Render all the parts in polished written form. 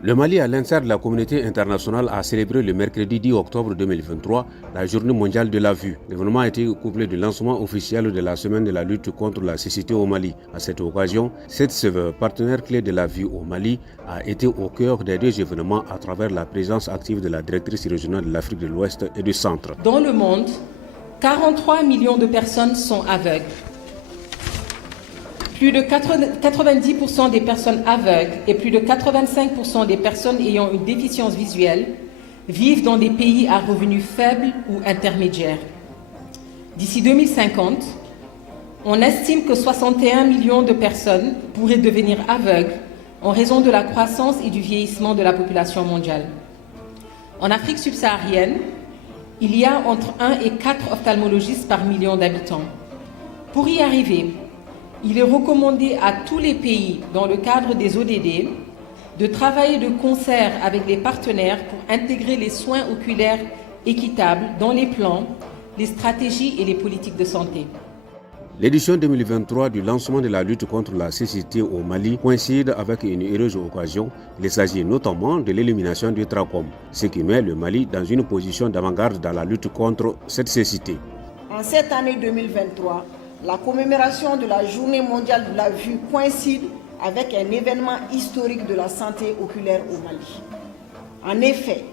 Le Mali, à l'instar de la communauté internationale, a célébré le mercredi 10 octobre 2023 la Journée mondiale de la vue. L'événement a été couplé du lancement officiel de la semaine de la lutte contre la cécité au Mali. À cette occasion, cette partenaire clé de la vue au Mali a été au cœur des deux événements à travers la présence active de la directrice régionale de l'Afrique de l'Ouest et du Centre. Dans le monde, 43 millions de personnes sont aveugles. Plus de 90% des personnes aveugles et plus de 85% des personnes ayant une déficience visuelle vivent dans des pays à revenus faibles ou intermédiaires. D'ici 2050, on estime que 61 millions de personnes pourraient devenir aveugles en raison de la croissance et du vieillissement de la population mondiale. En Afrique subsaharienne, il y a entre 1 et 4 ophtalmologistes par million d'habitants. Pour y arriver, il est recommandé à tous les pays, dans le cadre des ODD, de travailler de concert avec les partenaires pour intégrer les soins oculaires équitables dans les plans, les stratégies et les politiques de santé. L'édition 2023 du lancement de la lutte contre la cécité au Mali coïncide avec une heureuse occasion. Il s'agit notamment de l'élimination du trachome, ce qui met le Mali dans une position d'avant-garde dans la lutte contre cette cécité. En cette année 2023, la commémoration de la Journée mondiale de la vue coïncide avec un événement historique de la santé oculaire au Mali. En effet,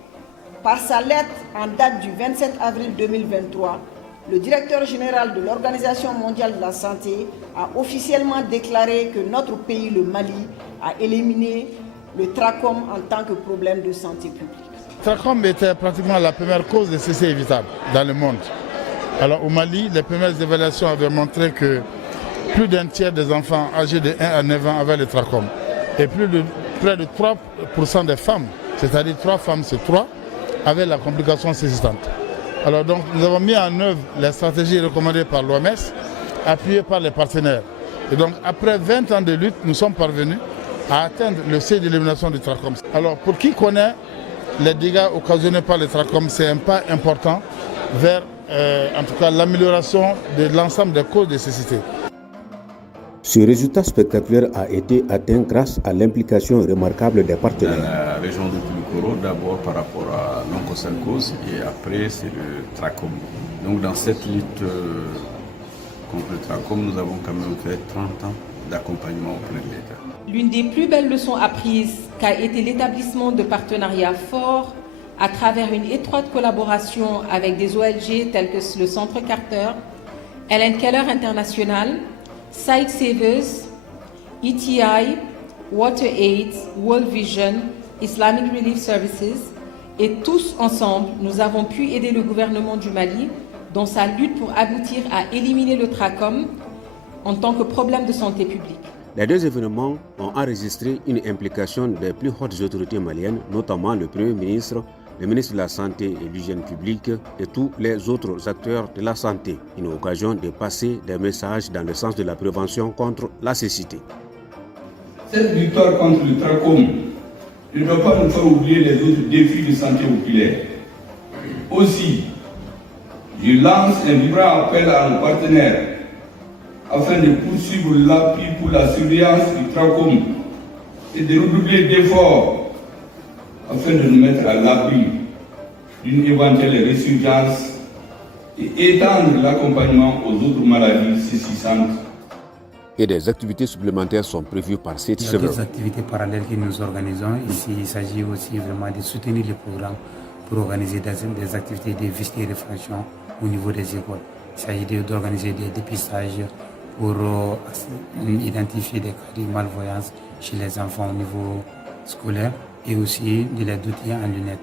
par sa lettre en date du 27 avril 2023, le directeur général de l'Organisation mondiale de la santé a officiellement déclaré que notre pays, le Mali, a éliminé le trachome en tant que problème de santé publique. Le trachome était pratiquement la première cause de cécité évitable dans le monde. Alors au Mali, les premières évaluations avaient montré que plus d'un tiers des enfants âgés de 1 à 9 ans avaient le trachome. Et près de 3% des femmes, c'est-à-dire 3 femmes sur 3, avaient la complication cécitante. Alors donc nous avons mis en œuvre les stratégies recommandées par l'OMS, appuyées par les partenaires. Et donc après 20 ans de lutte, nous sommes parvenus à atteindre le seuil d'élimination du trachome. Alors pour qui connaît les dégâts occasionnés par le trachome, c'est un pas important vers en tout cas l'amélioration de l'ensemble des causes de cécité. Ce résultat spectaculaire a été atteint grâce à l'implication remarquable des partenaires. Dans la région de Koulikoro, d'abord par rapport à l'onchocercose et après c'est le trachome. Donc dans cette lutte contre le trachome, nous avons quand même fait 30 ans d'accompagnement auprès de l'État. L'une des plus belles leçons apprises qu'a été l'établissement de partenariats forts à travers une étroite collaboration avec des ONG telles que le Centre Carter, Helen Keller International, Sight Savers, ETI, WaterAid, World Vision, Islamic Relief Services, et tous ensemble, nous avons pu aider le gouvernement du Mali dans sa lutte pour aboutir à éliminer le trachome en tant que problème de santé publique. Les deux événements ont enregistré une implication des plus hautes autorités maliennes, notamment le Premier ministre, le ministre de la Santé et de l'Hygiène publique et tous les autres acteurs de la santé. Une occasion de passer des messages dans le sens de la prévention contre la cécité. Cette victoire contre le trachome ne doit pas nous faire oublier les autres défis de santé oculaire. Aussi, je lance un vibrant appel à nos partenaires afin de poursuivre l'appui pour la surveillance du trachome et de redoubler d'efforts afin de nous mettre à l'abri d'une éventuelle résurgence et étendre l'accompagnement aux autres maladies cécitantes. Et des activités supplémentaires sont prévues par cette semaine. Il y a des activités parallèles que nous organisons. Ici, il s'agit aussi vraiment de soutenir le programme pour organiser des activités de visite et réflexion au niveau des écoles. Il s'agit d'organiser des dépistages pour identifier des cas de malvoyance chez les enfants au niveau scolaire et aussi de les doter en lunettes.